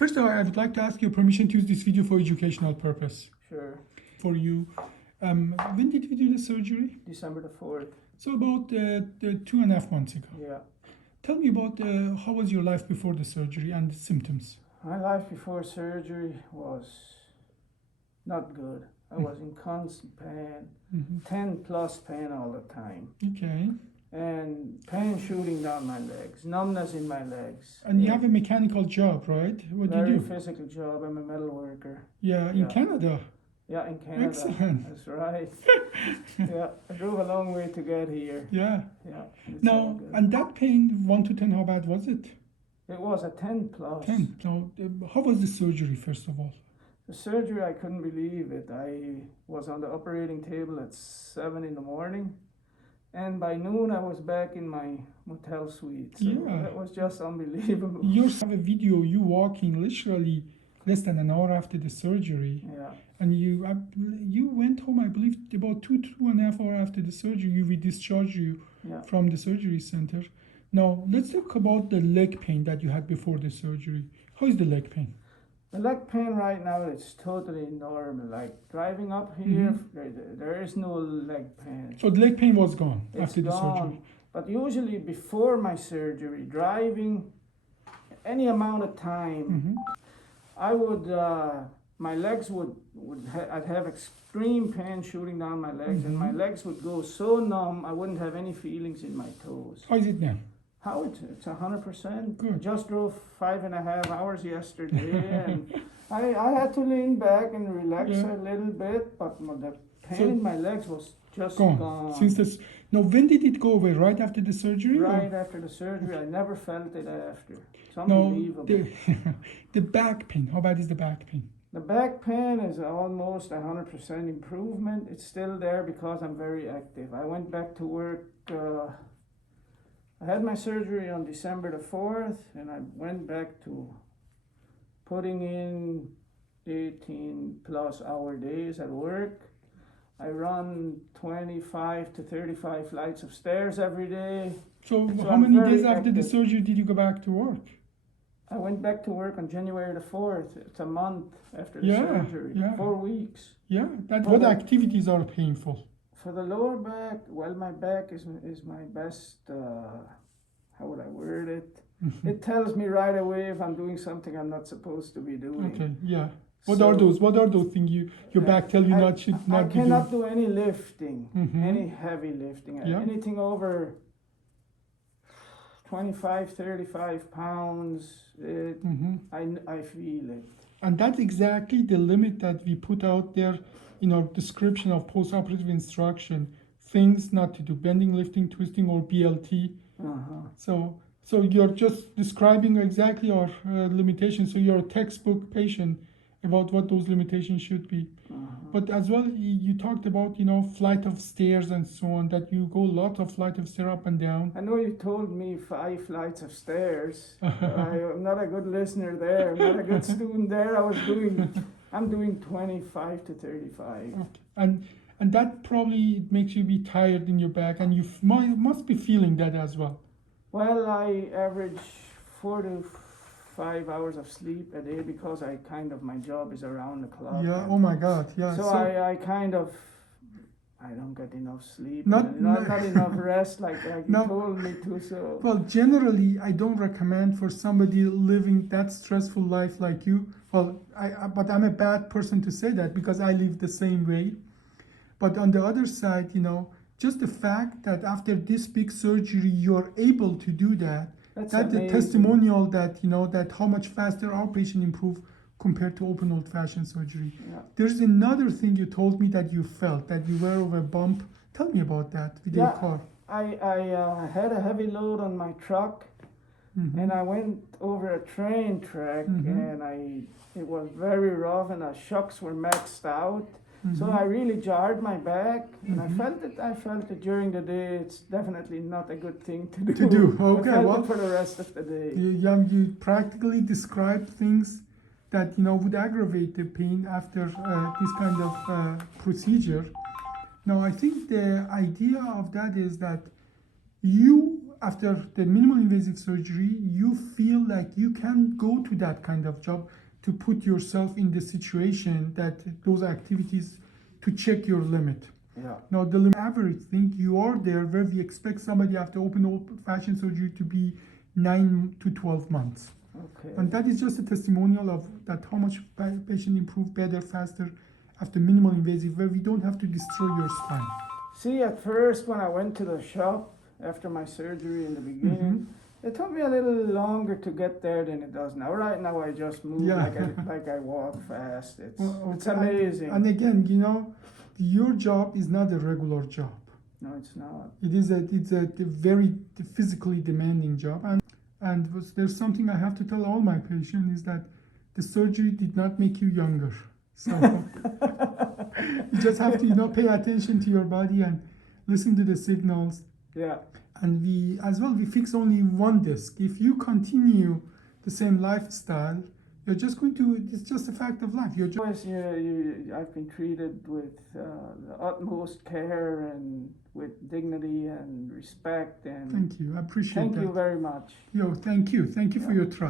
First of all, I would like to ask your permission to use this video for educational purpose. Sure. For you. When did we do the surgery? December the 4th. So about 2.5 months ago. Yeah. Tell me about how was your life before the surgery and the symptoms? My life before surgery was not good. I was in constant pain, 10 plus pain all the time. Okay. And pain shooting down my legs, numbness in my legs. And you have a mechanical job, right? What do you Very do? physical job. I'm a metal worker. Yeah, in Canada. Yeah, in Canada. Excellent. That's right. Yeah, I drove a long way to get here. Yeah. Yeah. It's all Now, good. and that pain, 1 to 10, how bad was it? It was a 10 plus. 10. Now, how was the surgery, first of all? The surgery, I couldn't believe it. I was on the operating table at 7 in the morning, and by noon I was back in my motel suite. So Yeah. that was just unbelievable. You have a video, you walking literally less than an hour after the surgery. Yeah. And you went home, I believe, about 2.5 hours after the surgery. We discharged you Yeah. from the surgery center. Now, let's talk about the leg pain that you had before the surgery. How is the leg pain? The leg pain right now is totally normal. Like driving up here, there is no leg pain. So the leg pain was gone It's after the gone. surgery. But usually before my surgery, driving any amount of time, I would, my legs I'd have extreme pain shooting down my legs, and my legs would go so numb, I wouldn't have any feelings in my toes. How is it now? How it's 100%. Good. I just drove 5.5 hours yesterday, and I had to lean back and relax a little bit, but the pain in my legs was just gone. Since this, now, when did it go away? Right after the surgery? Right after the surgery, I never felt it after. It's No, unbelievable. the back pain. How bad is the back pain? The back pain is almost 100% improvement. It's still there because I'm very active. I went back to work. I had my surgery on December the 4th, and I went back to putting in 18 plus hour days at work. I run 25 to 35 flights of stairs every day. So how I'm many very days after the active. surgery did you go back to work? I went back to work on January the 4th. It's a month after the Yeah, surgery. yeah. 4 weeks. Yeah, For what the- activities are painful? For the lower back, well, my back is my best, how would I word it? It tells me right away if I'm doing something I'm not supposed to be doing. Okay, yeah. What So- are those things your back tell you should I not be doing? cannot do any lifting, Mhm. any heavy lifting. Yeah. Anything over 25, 35 pounds, I feel it. And that's exactly the limit that we put out there in our description of post-operative instruction. Things not to do, bending, lifting, twisting, or BLT. So you're just describing exactly our limitations. So you're a textbook patient about what those limitations should be. But as well, you talked about, flight of stairs and so on, that you go lots of flight of stairs up and down. I know you told me 5 flights of stairs. I'm not a good listener there. I'm not a good student there. I'm doing 25 to 35. Okay. And that probably makes you be tired in your back, and you must be feeling that as well. Well, I average 4 to 5 hours of sleep a day because my job is around the clock. Yeah. Oh my God. Yeah. So I don't get enough sleep. Not Enough rest like you No. told me to. So Well, generally, I don't recommend for somebody living that stressful life like you. Well, but I'm a bad person to say that because I live the same way. But on the other side, just the fact that after this big surgery, you're able to do that, that's a amazing. testimonial that, that how much faster our patient improve compared to open old-fashioned surgery. Yeah. There's another thing you told me that you felt, that you were of a bump. Tell me about that with your car. I had a heavy load on my truck, and I went over a train track, and it was very rough, and the shocks were maxed out. So I really jarred my back, and I felt it during the day. It's definitely not a good thing to do. Okay, I felt well, it for the rest of the day. You practically described things that would aggravate the pain after this kind of procedure. Now, I think the idea of that is that you after the minimal invasive surgery, you feel like you can go to that kind of job to put yourself in the situation that those activities to check your limit. Yeah. Now, the average thing, you are there where we expect somebody after open-fashion surgery to be 9 to 12 months. Okay. And that is just a testimonial of that how much patient improve better, faster after minimal invasive, where we don't have to destroy your spine. See, at first when I went to the shop after my surgery in the beginning, it took me a little longer to get there than it does now. Right now I just move like I walk fast. It's amazing. And again, you know, your job is not a regular job. No, it's not. It's a very physically demanding job. And there's something I have to tell all my patients is that the surgery did not make you younger. So you just have to, you know, pay attention to your body and listen to the signals. Yeah. And we fix only one disc. If you continue the same lifestyle, you're just going to, it's just a fact of life. I've been treated with the utmost care and with dignity and respect. And thank you. I appreciate that. Thank you very much. Thank you. Thank you for your trust.